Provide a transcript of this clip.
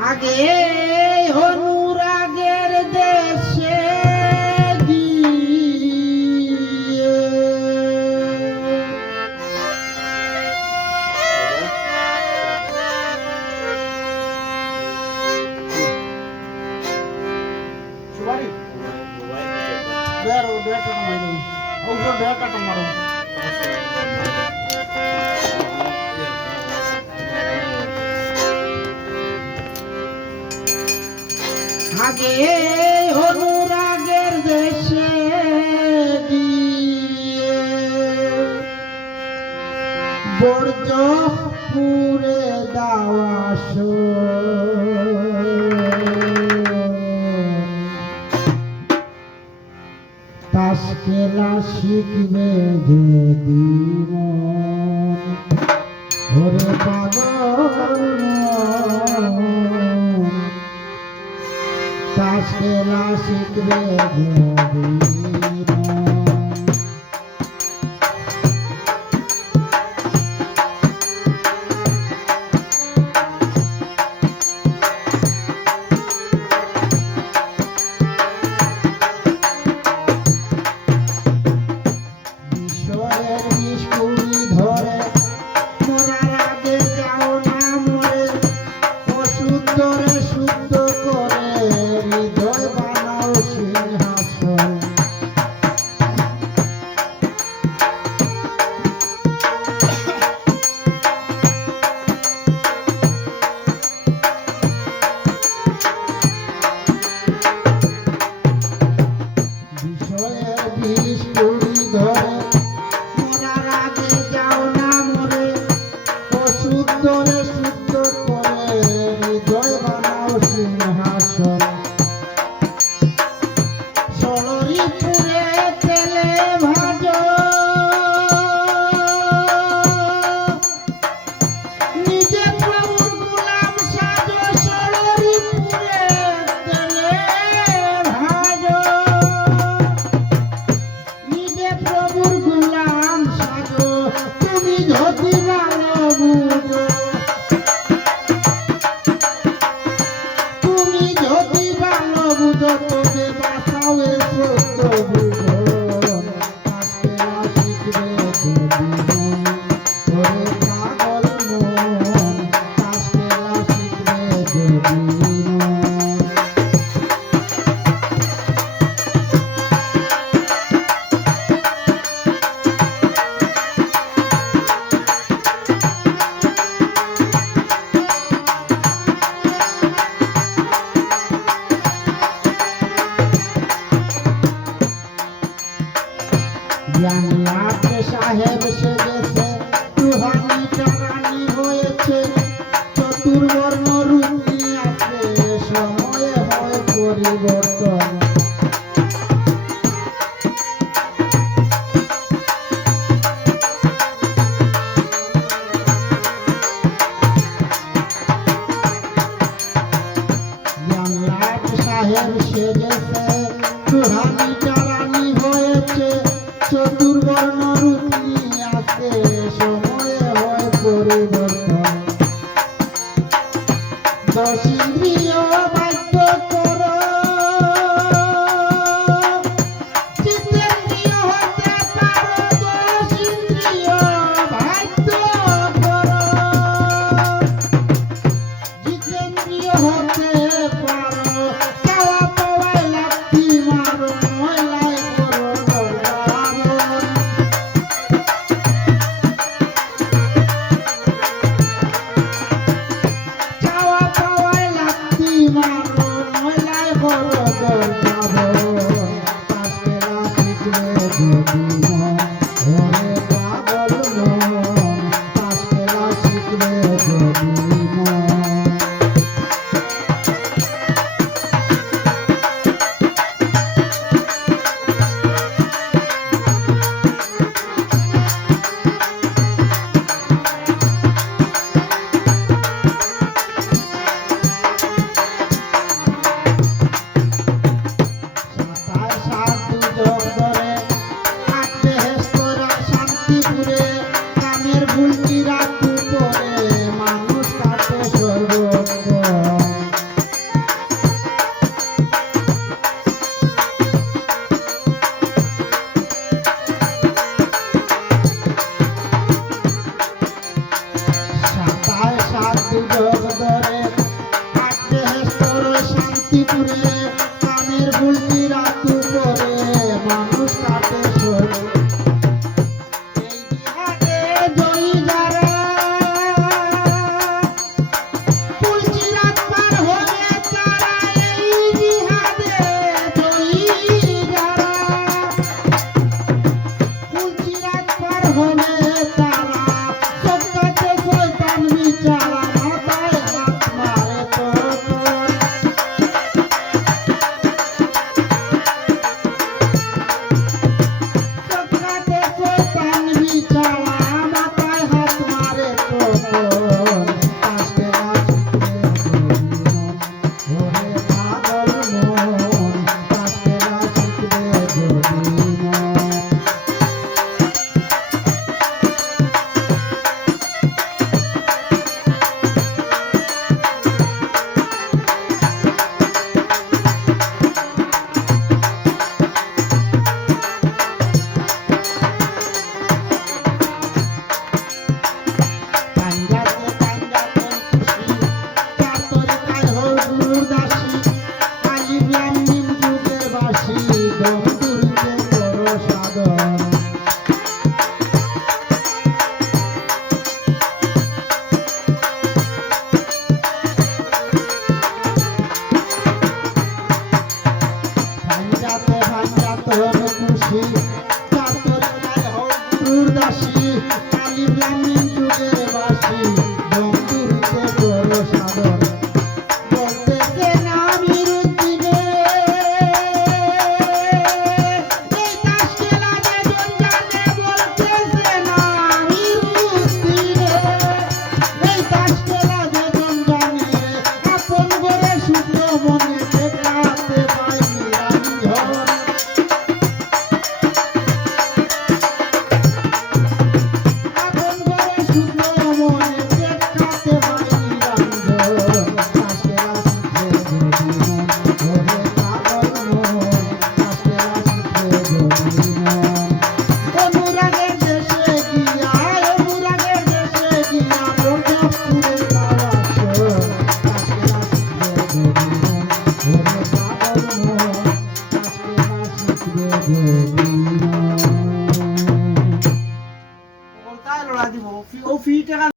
আগে অনুরাগের দেশে গিয়ে আগে অনুরাগের দেশে গিয়ে বর্জ্য পুরে দাওয়াস তাস খেলা শিখবে যদি মন ওরে পাগল মন তাস খেলা শিখবে যদি সাহেব সেজেছে রুহানি চারানি হয়েছে চতুর্বর্ণ রূপী আছে সময়ে হয় পরিবর্তন সাহেব সেজেছে রুহানি চারানি হয়েছে চতুর্বর্ণ রূপী আছে সময়ে হয় পরিবর্তন দশ ইন্দ্রিয় বাধ্য কর জিতেন্দ্রিয় হতে পারো দশ ইন্দ্রিয় বাধ্য কর জিতেন্দ্রিয় হতে পারো চাওয়া পাওয়ায় লাথি মারো ময়লায় করো ফুলকি রাখু পরে মানুষ কাটে সুযোগ ধরে আটকে হেস্তর শান্তিপুরে কামের বুলকি রাতু করে মানুষ কাটে সরে এই জিহাদে জয়ী যারা বুলকি রাত পার হলে তারা এই জিহাদে জয়ী যারা বুলকি রাত পার হলে তারা সব কাটে শয়তান বিচারা মাথায় হাত মারে তোর সকাতে শয়তান বিচারা মাথায় হাত মারে তোর আজকে রাতে ওরে পাগল মন আজকে রাতে যদি মন পাঞ্জাতে পাঞ্জাতে খুশি চার তরিকায় হোক গুরুদাসী আলিম নিম যুগের বাসী দম তুলতে করো সাধন ভাঞ্জাতে ভাঞ্জাতে হোক খুশি চার তরিকায় হোক গুরুদাসী আলিম নিম যুগের বাসী দম তুলতে করো সাধন বলতেছে নামির উদ্দিনে এই তাসকে লাগে জঞ্জানে বলতেছে নামির উদ্দিনে এই তাসকে লাগে জঞ্জানে আপন করে শুদ্ধ মনে ঠেকাতে পাই নিরঞ্জন আপন করে শুদ্ধ মনে ঠেকাতে পাই নিরঞ্জন তাসকে লাগে যদি মন ওরে পাগল মন তাসকে লাগে যদি মন অনুরাগের দেশে গিয়া অনুরাগের দেশে গিয়া প্রজাপুরে গাওয়াছো তাসকে লাগে যদি মন ওরে পাগল মন তাসকে লাগে যদি মন বলতাই লড়া দিব ও ফি টাকা